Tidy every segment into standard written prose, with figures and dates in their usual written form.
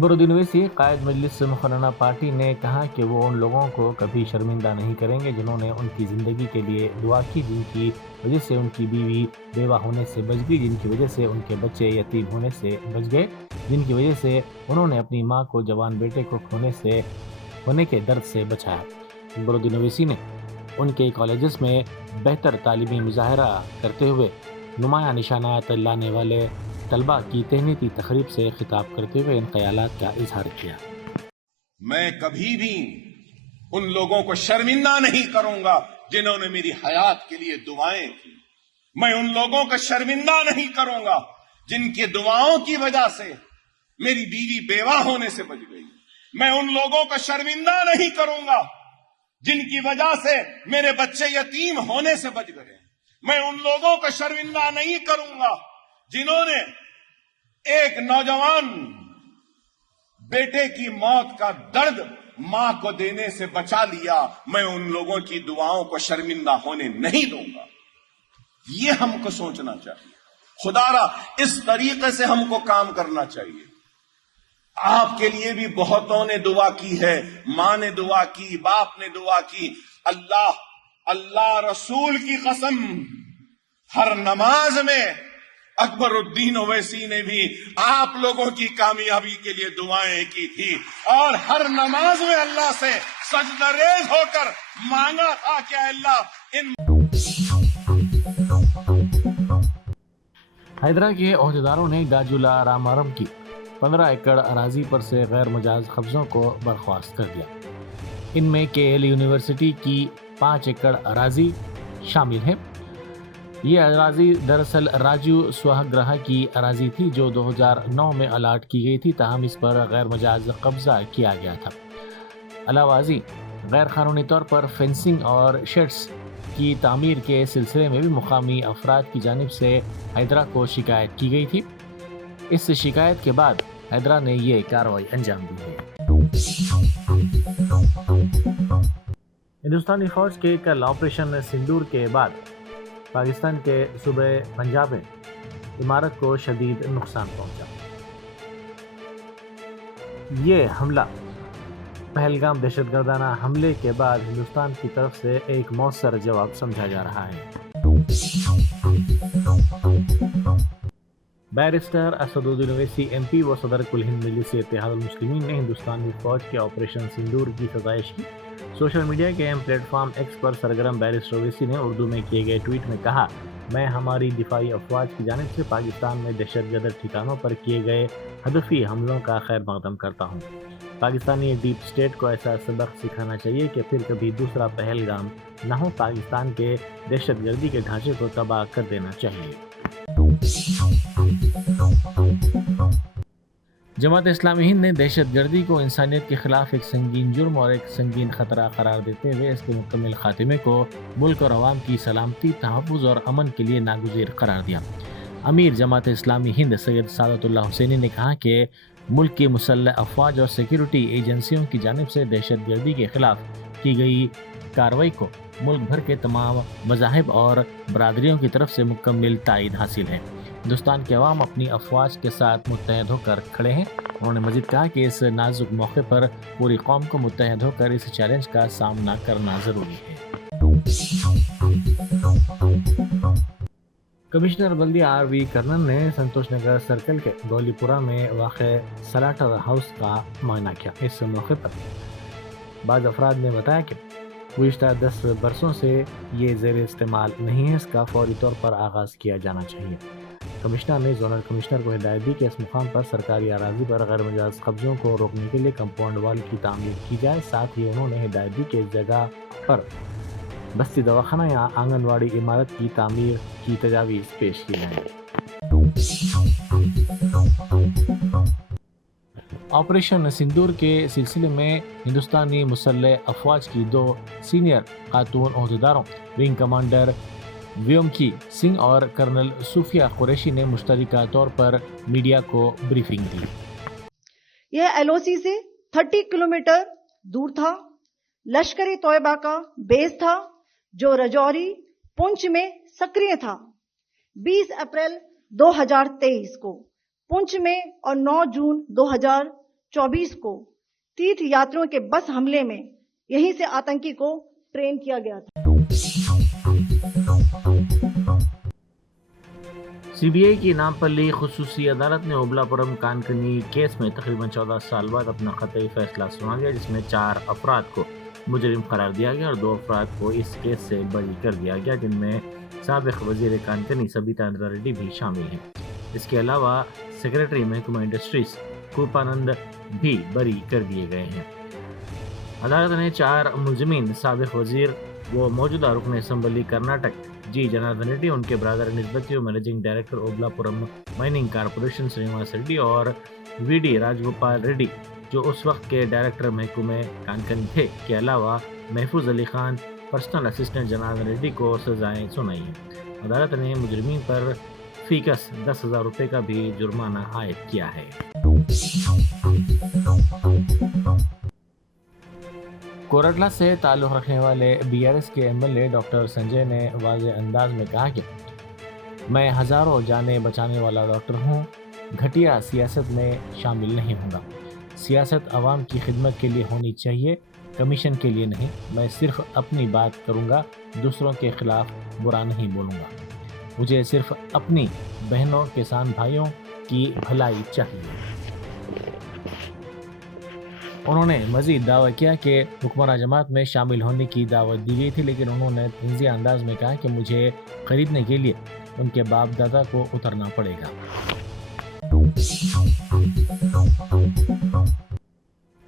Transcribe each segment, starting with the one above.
अकबरुद्दीन ओवैसी कायद मजलिस मुखर्रना party ने कहा कि वो उन लोगों को कभी शर्मिंदा नहीं करेंगे जिन्होंने उनकी ज़िंदगी के लिए दुआ की, जिनकी वजह से उनकी बीवी बेवा होने से बच गई, जिनकी वजह से उनके बच्चे यतीम होने से बच गए, जिनकी वजह से उन्होंने अपनी माँ को जवान बेटे को होने के दर्द से बचाया। अकबरुद्दीन ओवैसी ने उनके कॉलेजेस में बेहतर तालीमी मुजाहरा करते हुए नुमाया निशानात लाने वाले तलबा की तहनीती तकरीब से खिताब करते हुए इन ख्यालात का इजहार किया। मैं कभी भी उन लोगों को शर्मिंदा नहीं करूंगा जिन्होंने मेरी हयात के लिए दुआएं की। मैं उन लोगों को शर्मिंदा नहीं करूंगा जिनकी दुआओं की वजह से मेरी बीवी बेवा होने से बच गई। मैं उन लोगों को शर्मिंदा नहीं करूंगा जिनकी वजह से मेरे बच्चे यतीम होने से बच गए। मैं उन लोगों को शर्मिंदा नहीं करूंगा जिन्होंने एक नौजवान बेटे की मौत का दर्द मां को देने से बचा लिया। मैं उन लोगों की दुआओं को शर्मिंदा होने नहीं दूंगा। ये हमको सोचना चाहिए। खुदारा इस तरीके से हमको काम करना चाहिए। आपके लिए भी बहुतों ने दुआ की है, मां ने दुआ की, बाप ने दुआ की। अल्लाह रसूल की कसम, हर नमाज में अकबरुद्दीन ओवैसी ने भी आप लोगों की कामयाबी के लिए दुआएं की थी और हर नमाज में अल्लाह से सजदरेज होकर मांगा था कि अल्लाह इन। हैदरा के ओहदेदारों ने गाजुला रामारम की 15 एकड़ अराजी पर से गैर मुजाज कब्जों को बर्खास्त कर दिया। इनमें KL यूनिवर्सिटी की 5 एकड़ अराजी शामिल है। ये अराजी दरअसल राजू स्वग्रह की अराजी थी जो 2009 में अलाट की गई थी, ताहम इस पर गैर मुजाज कब्जा किया गया था। अलावाजी गैर कानूनी तौर पर फेंसिंग और शेड्स की तामीर के सिलसिले में भी मुकामी अफराद की जानिब से हैदरा को शिकायत की गई थी। इस शिकायत के बाद हैदरा ने ये कार्रवाई अंजाम दी है। हिंदुस्तानी फौज के कल ऑपरेशन सिंदूर के बाद पाकिस्तान के सूबे पंजाब में इमारत को शदीद नुकसान पहुंचा। ये हमला पहलगाम दहशतगर्दाना हमले के बाद हिंदुस्तान की तरफ से एक मौसर जवाब समझा जा रहा है। बैरिस्टर असदुद्दीन ओवैसी MP व सदर कुल हिंद मजलिस इत्तेहादुल मुस्लिमीन ने हिंदुस्तानी फौज के ऑपरेशन सिंदूर की सताइश की। सोशल मीडिया के अहम प्लेटफॉर्म X पर सरगर्म बैरिस्टर ओवैसी ने उर्दू में किए गए ट्वीट में कहा, मैं हमारी दिफाई अफवाज की जानिब से पाकिस्तान में दहशतगर्द ठिकानों पर किए गए हदफी हमलों का खैर मकदम करता हूँ। पाकिस्तानी डीप स्टेट को ऐसा सबक सिखाना चाहिए कि फिर कभी दूसरा पहलगाम न हो। पाकिस्तान के दहशतगर्दी के ढांचे को तबाह कर देना चाहिए। जमात इस्लामी हिंद ने दहशतगर्दी को इंसानियत के खिलाफ एक संगीन जुर्म और एक संगीन खतरा करार देते हुए इसके मुकम्मल खात्मे को मुल्क और अवाम की सलामती, तहफ़्फ़ुज़ और अमन के लिए नागुज़ीर करार दिया। अमीर जमात इस्लामी हिंद सैयद सादतुल्लाह हुसैनी ने कहा कि मुल्क की मुसल्लह अफवाज और सिक्योरिटी एजेंसियों की जानिब से दहशतगर्दी के खिलाफ की गई कार्रवाई को मुल्क भर के तमाम मज़ाहिब और बरादरियों की तरफ से मुकम्मल तायीद हासिल है। हिंदुस्तान के अवाम अपनी अफवाज के साथ मुत्तहद होकर खड़े हैं। उन्होंने मज़ीद कहा कि इस नाजुक मौके पर पूरी कौम को मुत्तहद होकर इस चैलेंज का सामना करना ज़रूरी है। कमिश्नर बल्दिया RV कर्नल ने संतोष नगर सर्कल के गौलीपुरा में वाक़े सलाटर हाउस का मुआयना किया। इस मौके पर बाज़ अफराद ने बताया कि गुज़िश्ता 10 बरसों से ये ज़ेर इस्तेमाल नहीं है, इसका फौरी तौर पर आगाज़ किया जाना चाहिए। कमिश्नर ने जोनल कमिश्नर को हिदायत दी कि इस मुकाम पर सरकारी अराजी पर गैर मुजाज कब्जों को रोकने के लिए कंपाउंड वाल की तामीर की जाए। साथ ही उन्होंने हिदायत दी कि इस जगह पर बस्ती दवाखाना या आंगनवाड़ी इमारत की तामीर की तजावीज़ पेश की जाए। ऑपरेशन सिंदूर के सिलसिले में हिंदुस्तानी मुसल्लह अफवाज की 2 सीनियर खातून ओहदेदारों विंग कमांडर व्योमकी सिंह और कर्नल सूफिया कुरैशी ने मुश्तरका तौर पर मीडिया को ब्रीफिंग दी। यह LOC से 30 किलोमीटर दूर था। लश्कर तोयबा का बेस था जो रजौरी पुंछ में सक्रिय था। 20 अप्रैल 2023 को पुंछ में और 9 जून 24 को तीर्थ यात्रियों के बस हमले में यहीं से आतंकी को ट्रेन किया गया था। सीबीआई की नामपल्ली खुसूसी अदालत ने ओबलापुरम कानकनी केस में तकरीबन 14 साल बाद अपना क़तई फैसला सुना दिया, जिसमें 4 अफराद को मुजरिम करार दिया गया और 2 अफराद को इस केस से बरी कर दिया गया, जिनमें साबिक़ वज़ीर कानकनी सबिता इंद्रा रेड्डी भी शामिल हैं। इसके अलावा सेक्रेटरी महकमा इंडस्ट्रीज कृपानंद भी बरी कर दिए गए हैं। अदालत ने 4 मुलज़मीन साबिक़ वज़ीर व मौजूदा रुकन असम्बली कर्नाटक जी जनार्दन रेड्डी, उनके ब्रदर निस्बती और managing director Obulapuram mining corporation Srinivas Reddy और वीडी राजगोपाल रेड्डी जो उस वक्त के डायरेक्टर महकमे कानकनी थे, के अलावा महफूज अली खान पर्सनल असिस्टेंट जनार्दन रेड्डी को सजाएं सुनाई हैं। अदालत ने मुजरिमीन पर फीकस 10,000 रुपये का भी जुर्माना आयद किया है। कोरटला से ताल्लुक़ रखने वाले बीआरएस के एमएलए डॉक्टर संजय ने वाज़ेह अंदाज में कहा कि मैं हज़ारों जानें बचाने वाला डॉक्टर हूँ, घटिया सियासत में शामिल नहीं होगा। सियासत आवाम की खिदमत के लिए होनी चाहिए, कमीशन के लिए नहीं। मैं सिर्फ अपनी बात करूँगा, दूसरों के खिलाफ बुरा नहीं बोलूँगा। मुझे सिर्फ अपनी बहनों किसान भाइयों की भलाई चाहिए। उन्होंने मज़ीद दावा किया कि हुक्मरान जमात में शामिल होने की दावत दी गई थी, लेकिन उन्होंने तंज़िया अंदाज में कहा कि मुझे खरीदने के लिए उनके बाप दादा को उतरना पड़ेगा।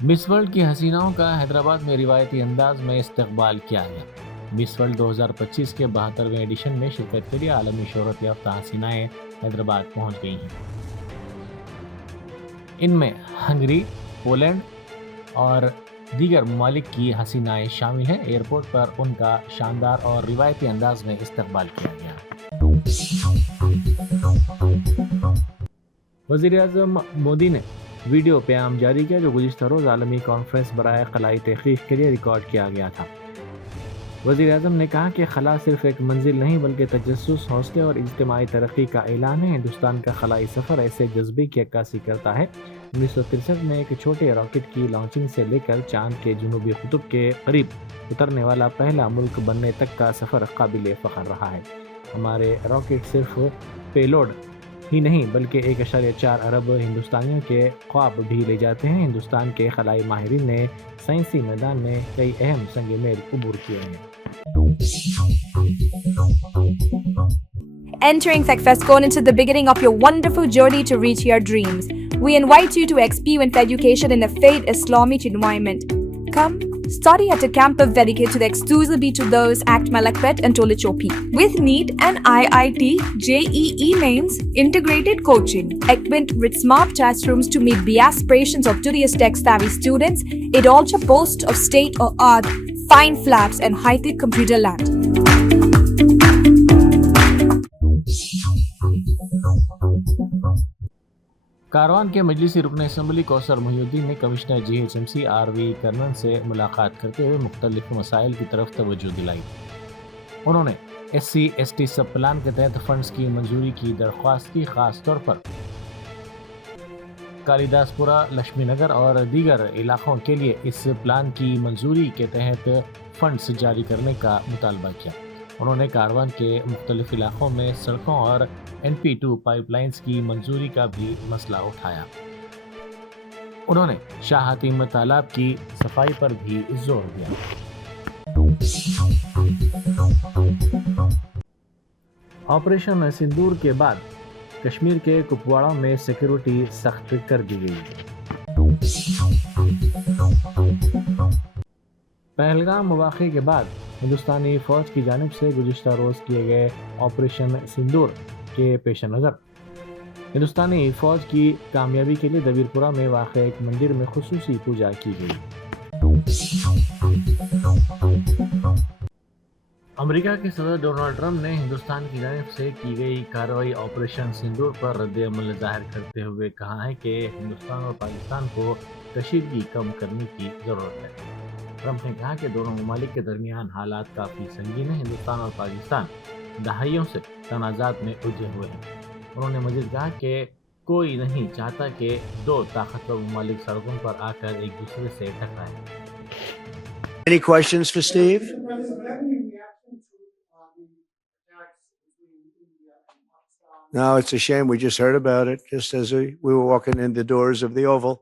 मिस वर्ल्ड की हसीनाओं का हैदराबाद में रिवायती अंदाज में इस्तकबाल किया गया। मिस वर्ल्ड 2025 के 72वें एडिशन में शिरकत के लिए आलमी शोहरत याफ्ता हसीनाएं हैदराबाद पहुंच गई हैं। इनमें हंगरी, पोलैंड और दीगर ममालिक की हसीनाएं शामिल हैं। एयरपोर्ट पर उनका शानदार और रिवायती अंदाज में इस्तकबाल किया गया। वज़ीर-ए-आज़म मोदी ने वीडियो पैगाम जारी किया जो गुज़िश्ता रोज़ आलमी कॉन्फ्रेंस बराए खलाई तहक़ीक़ के लिए रिकॉर्ड किया गया था। वज़ीर-ए-आज़म ने कहा कि खला सिर्फ एक मंजिल नहीं बल्कि तजस्सुस, हौसले और इज्तिमाई तरक्की का ऐलान है। हिंदुस्तान का खलाई सफ़र ऐसे जज्बे की अक्कासी करता है। 1963 में एक छोटे रॉकेट की लॉन्चिंग से लेकर चांद के जुनूबी कुतुब के करीब उतरने वाला पहला मुल्क बनने तक का सफ़र काबिल फ़ख्र रहा है। हमारे रॉकेट सिर्फ पेलोड ही नहीं बल्कि 1.4 अरब हिंदुस्तानियों के ख्वाब भी ले जाते हैं। हिंदुस्तान के खलाई माहिरीन ने साइंसी मैदान में कई अहम संग मेल अबूर किए हैं। Entering Secfescon into the beginning of your wonderful journey to reach your dreams. We invite you to experience education in a faith Islamic environment. Come, study at a campus dedicated exclusively to those at Malakpet and Tolichopi. With NEET and IIT, JEE mains, integrated coaching, equipped with smart classrooms to meet the aspirations of today's tech-savvy students, it also boasts of state-of-the-art fine flats and high-tech computer lab. Karwan के मजलिसी रुकन assembly Kausar Mohiuddin ने commissioner GHMC RV Karnan से मुलाकात करते हुए मुख्तलिफ मसाइल की तरफ तवज्जो दिलाई। उन्होंने SC/ST सब प्लान के तहत फंड्स की मंजूरी की दरख्वास्त की, खास तौर पर कालिदासपुरा, लक्ष्मी नगर और दीगर इलाकों के लिए इस प्लान की मंजूरी के तहत फंड्स जारी करने का मुतालबा किया। उन्होंने कारवान के मुख्तलिफ इलाकों में सड़कों और NP2 पाइपलाइंस की मंजूरी का भी मसला उठाया। उन्होंने शाह हतीम तालाब की सफाई पर भी जोर दिया। ऑपरेशन सिंदूर के बाद कश्मीर के कुपवाड़ा में सिक्योरिटी सख्त कर दी गई। पहलगाम वाक़े के बाद हिंदुस्तानी फ़ौज की जानिब से गुज़िश्ता रोज़ किए गए ऑपरेशन सिंदूर के पेश नज़र हिंदुस्तानी फ़ौज की कामयाबी के लिए दबीरपुरा में वाक़े एक मंदिर में खुसूसी पूजा की गई। अमेरिका के सदर डोनाल्ड ट्रंप ने हिंदुस्तान की जानिब से की गई कार्रवाई ऑपरेशन सिंदूर पर रद्द-ए-अमल ज़ाहिर करते हुए कहा है कि हिंदुस्तान और पाकिस्तान को कशीदगी कम करने की ज़रूरत है। ट्रंप ने कहा कि दोनों ममालिक के दरमियान हालात काफ़ी संगीन हैं। हिंदुस्तान और पाकिस्तान दहाइयों से तनाज़ात में उलझे हुए हैं। उन्होंने मज़ीद कहा कि کوئی نہیں چاہتا کہ دو طاقتور ممالک سڑکوں پر آ کر ایک دوسرے سے ٹکرائیں۔ Any questions for Steve? No, it's a shame. We just heard about it just as we were walking in the doors of the Oval.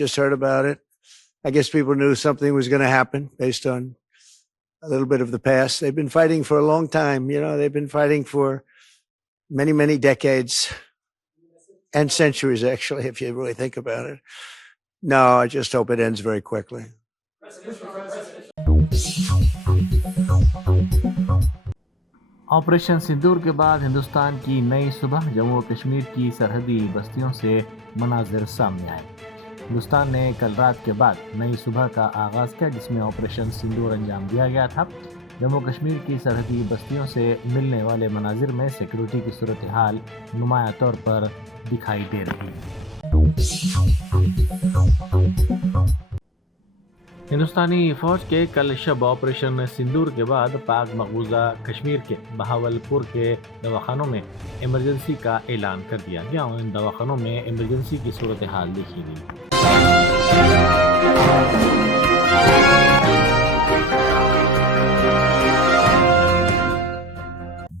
Just heard about it. I guess people knew something was going to happen based on a little bit of the past. They've been fighting for a long time. You know, they've been fighting for many, many decades and centuries, actually, if you really think about it. No, I just hope it ends very quickly. Operation sindoor کے بعد ہندوستان کی نئی صبح، جموں و کشمیر کی سرحدی بستیوں سے مناظر سامنے آئے۔ ہندوستان نے کل رات کے بعد نئی صبح کا آغاز کیا، جس میں آپریشن سندور انجام دیا گیا تھا۔ جموں و کشمیر کی سرحدی بستیوں سے ملنے والے مناظر میں سیکورٹی کی صورتحال نمایاں طور پر دکھائی دے رہی ہے۔ ہندوستانی فوج کے کل شب آپریشن سندور کے بعد پاک مقبوضہ کشمیر کے بہاول پور کے دواخانوں میں ایمرجنسی کا اعلان کر دیا گیا اور ان دواخانوں میں ایمرجنسی کی صورتحال دیکھی گئی۔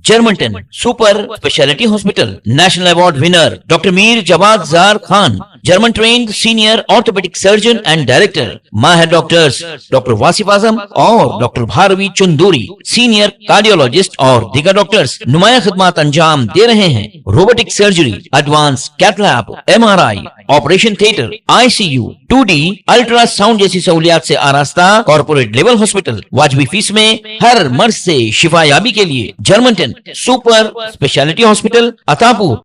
Germanten super speciality hospital national award winner doctor Mir Jawad Zar Khan, German trained senior orthopaedic surgeon and director, ماہر ڈاکٹرز ڈاکٹر واصف اعظم اور doctor Bharavi Chanduri, senior cardiologist اور دیگر ڈاکٹرز نمایاں خدمات انجام دے رہے ہیں۔ Robotic surgery, advance cath lab, MRI، operation theatre, ICU، 2D ultra sound جیسی سہولیات سے آراستہ کارپوریٹ لیول ہاسپٹل، واجبی فیس میں ہر مرض سے شفا یابی کے لیے جرمنٹن سپر اسپیشلٹی ہاسپٹل، عطا پور۔